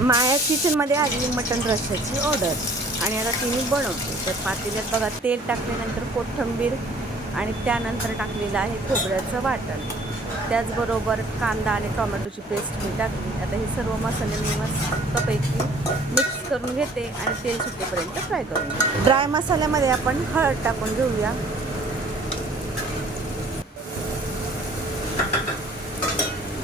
माया किचनमध्ये आली मटण रश्श्याची ऑर्डर आणि आता तिने बनवते. तर पातेल्यात बघा तेल टाकल्यानंतर कोथिंबीर आणि त्यानंतर टाकलेलं आहे खोबऱ्याचं वाटण. त्याचबरोबर कांदा आणि टोमॅटोची पेस्ट मी टाकली. आता हे सर्व मसाले मी मस्तपैकी मिक्स करून घेते आणि तेल सुटेपर्यंत फ्राय करून घेते. ड्राय मसाल्यामध्ये आपण हळद टाकून घेऊया.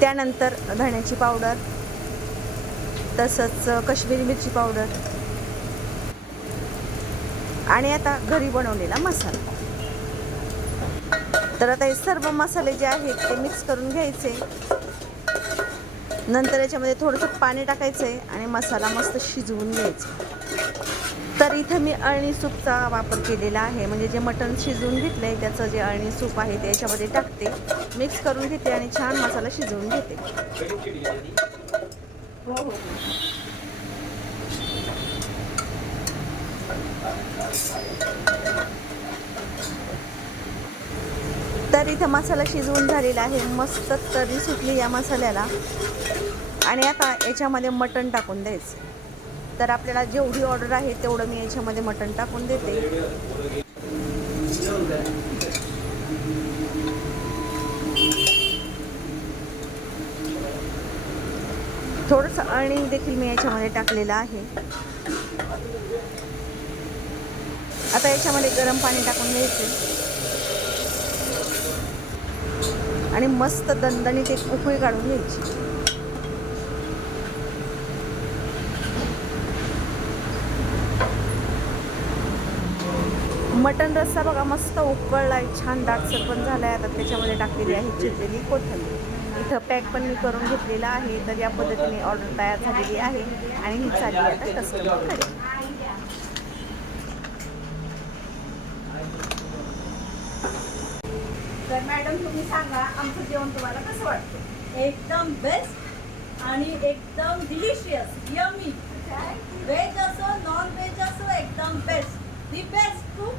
त्यानंतर धण्याची पावडर तसंच कश्मीरी मिरची पावडर आणि आता घरी बनवलेला मसाला. तर आता हे सर्व मसाले जे आहेत ते मिक्स करून घ्यायचे. नंतर याच्यामध्ये थोडंसं पाणी टाकायचं आहे आणि मसाला मस्त शिजवून घ्यायचा. तर इथं मी अळणी सूपचा वापर केलेला आहे. म्हणजे जे मटण शिजवून घेतलं आहे त्याचं जे अळणी सूप आहे ते याच्यामध्ये टाकते. मिक्स करून घेते आणि छान मसाला शिजवून घेते. हो हो तर इथं मसाला शिजवून झालेला आहे. मस्त तरी सुटली या मसाल्याला. आणि आता याच्यामध्ये मटण टाकून द्यायचं. तर आपल्याला जेवढी ऑर्डर आहे तेवढं मी याच्यामध्ये मटण टाकून देते. थोडंसं अळणी देखील मी याच्यामध्ये टाकलेलं आहे. आता याच्यामध्ये गरम पाणी टाकून घ्यायचे. आणि मस्त दणदणीत एक उकळी काढून घ्यायची. मटन रस्सा बघा मस्त उकळलाय छान दाटसर पण झालाय. आता त्याच्यामध्ये टाकलेली आहे चिरलेली कोथंबीर. इथं पॅक पण मी करून घेतलेला आहे तर या पद्धतीने ऑर्डर तयार झालेली आहे आणि ही चालली आता कस्टमरकडे तर मॅडम तुम्ही सांगा आमचं जेवण तुम्हाला कसं वाटतं? एकदम बेस्ट आणि एकदम डिलिशियस यमी व्हेज असो नॉन व्हेज असो एकदम बेस्ट दी बेस्ट टू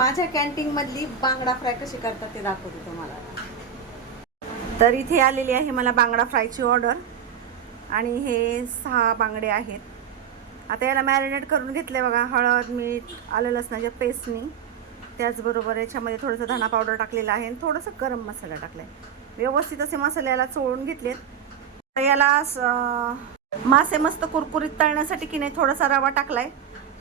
माझ्या कॅन्टीन मधली बांगडा फ्राय कशी करतात ते दाखवते तुम्हाला. तर इथे आलेली आहे मला बांगडा फ्रायची ऑर्डर. आणि हे सहा बांगडे आहेत. आता याला मॅरिनेट करून घेतले बघा हळद मीठ आलं लसणाच्या पेस्टनी. त्याचबरोबर याच्यामध्ये थोडंसं धना पावडर टाकलेला आहे आणि थोडंसं गरम मसाला टाकला आहे व्यवस्थित असे मसाले याला चोळून घेतलेत. तर याला स- मासे मस्त कुरकुरीत तळण्यासाठी की नाही थोडासा रवा टाकला आहे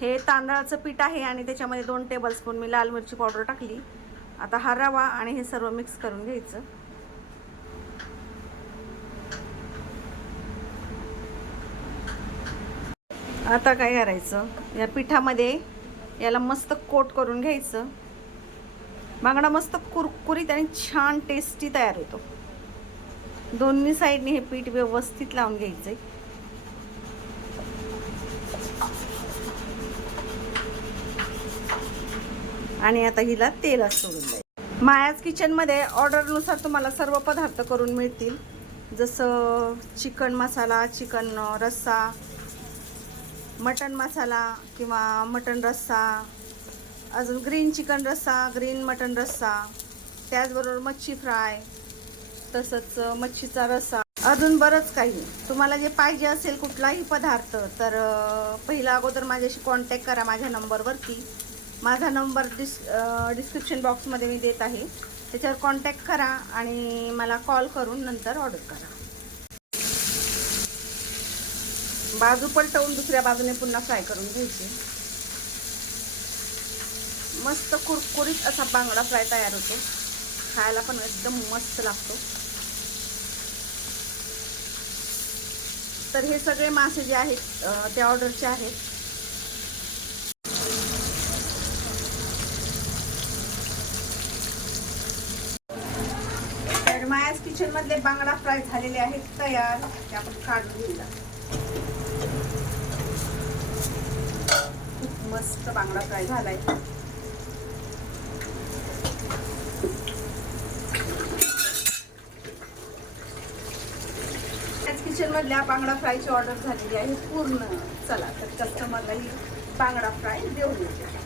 हे तांदळाचं पीठ आहे आणि त्याच्यामध्ये दोन टेबलस्पून मी लाल मिरची पावडर टाकली. आता हा रवा आणि हे सर्व मिक्स करून घ्यायचं. आता काय करायचं? या पिठामध्ये याला मस्त कोट करून घ्यायचं. बांगडा मस्त कुरकुरीत आणि छान टेस्टी तयार होतो. दोन्ही साईडने हे पीठ व्यवस्थित लावून घ्यायचं आहे आणि आता हिला तेलात सोडून जाईल मायाज किचनमध्ये ऑर्डरनुसार तुम्हाला सर्व पदार्थ करून मिळतील. जसं चिकन मसाला चिकन रस्सा मटन मसाला किंवा मटन रस्सा अजून ग्रीन चिकन रस्सा ग्रीन मटन रस्सा त्याचबरोबर मच्छी फ्राय तसंच मच्छीचा रस्सा. अजून बरंच काही. तुम्हाला जे पाहिजे असेल कुठलाही पदार्थ तर पहिला अगोदर माझ्याशी कॉन्टॅक्ट करा माझ्या नंबरवरती माझा नंबर डिस् डिस्क्रिप्शन बॉक्समध्ये मी देत आहे. त्याच्यावर कॉन्टॅक्ट करा आणि मला कॉल करून नंतर ऑर्डर करा. बाजू पलटवून दुसऱ्या बाजूने पुन्हा फ्राय करून घ्यायची. मस्त कुरकुरीत असा बांगडा फ्राय तयार होतो. खायला पण एकदम मस्त लागतो. तर हे सगळे मासे जे आहेत ते त्या ऑर्डरचे आहेत तर मायास किचन मधले बांगडा फ्राय झालेले आहेत तयार. ते आपण काढून घेऊया. खूप मस्त बांगडा फ्राय झालाय. किचन मधल्या बांगडा फ्रायची ऑर्डर झालेली आहे पूर्ण. चला तर कस्टमरलाही बांगडा फ्राय देऊन येते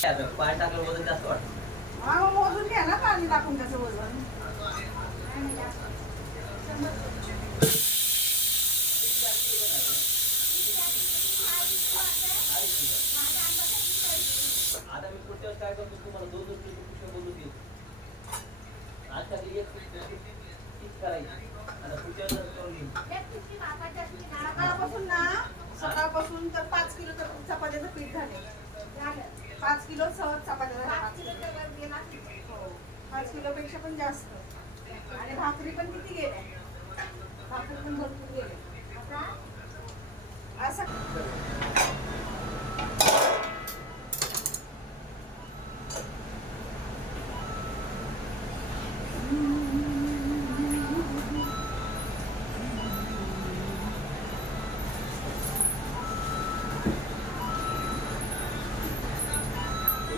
पाय टाकलं वजन जास्त वाटतं मोजून घ्या ना पाणी टाकून त्याचं वजन. आता मी पुढच्या काय करतो तुम्हाला दोन दोन किलो पिशव्या बोलू देईल टाकली एक तीच करायची. आता पुढच्या सकाळपासून ना सकाळपासून तर पाच किलो तर चपात्याचं पीठ झाले. पाच किलो सहज चपात्या पाच किलो पेक्षा पण जास्त. आणि भाकरी पण किती गेल्या? भाकरी पण भरपूर गेल्या. असं.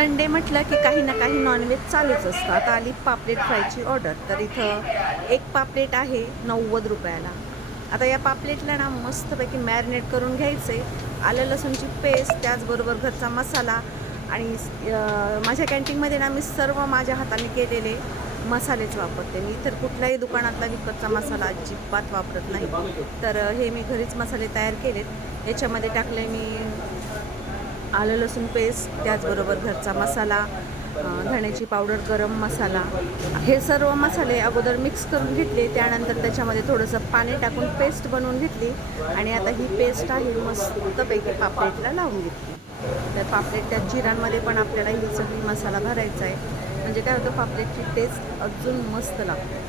संडे म्हटलं की काही ना काही नॉनव्हेज चालूच असतं. आता आली पापलेट फ्रायची ऑर्डर तर इथं एक पापलेट आहे नव्वद रुपयाला. आता या पापलेटला ना मस्तपैकी मॅरिनेट करून घ्यायचे आलं लसूणची पेस्ट त्याचबरोबर घरचा मसाला. आणि माझ्या कॅन्टीनमध्ये ना मी सर्व माझ्या हाताने केलेले मसालेच वापरते. मी इतर कुठल्याही दुकानातला विकतचा मसाला अजिबात वापरत नाही. तर हे मी घरीच मसाले तयार केलेत. याच्यामध्ये टाकले मी आलं लसूण पेस्ट त्याचबरोबर घरचा मसाला धण्याची पावडर गरम मसाला. हे सर्व मसाले अगोदर मिक्स करून घेतले त्यानंतर त्याच्यामध्ये थोडंसं पाणी टाकून पेस्ट बनवून घेतली आणि आता ही पेस्ट आहे मस्तपैकी पापलेटला लावून घेतली. तर पापलेट त्या जिरांमध्ये पण आपल्याला ही सगळी मसाला भरायचा आहे. म्हणजे काय होतं पापलेटची टेस्ट अजून मस्त लागते.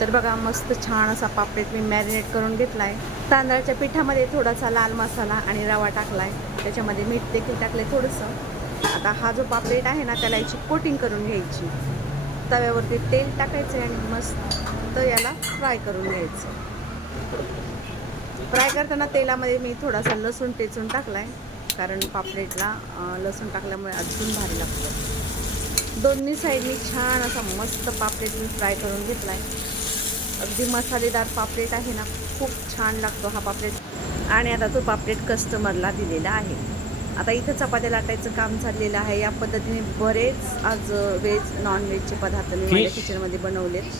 तर बघा मस्त छान असा पापलेट मी मॅरिनेट करून घेतला आहे तांदळाच्या पिठामध्ये थोडासा लाल मसाला आणि रवा टाकला आहे त्याच्यामध्ये मीठ देखील टाकले थोडंसं. आता हा जो पापलेट आहे ना त्याला याची कोटिंग करून घ्यायची. तव्यावरती तेल टाकायचं आहे आणि मस्त याला फ्राय करून घ्यायचं. फ्राय करताना तेलामध्ये मी थोडासा लसूण टेचून टाकला आहे कारण पापलेटला लसूण टाकल्यामुळे अजून भारी लागतं. दोन्ही साईडनी छान असा मस्त पापलेट मी फ्राय करून घेतला आहे अगदी मसालेदार पापलेट आहे ना खूप छान लागतो हा पापलेट. आणि आता तो पापलेट कस्टमरला दिलेला आहे. आता इथं चपात्या लाटायचं काम चाललेलं आहे. या पद्धतीने बरेच आज व्हेज नॉन व्हेजचे पदार्थ मी माझ्या. किचनमध्ये बनवलेत.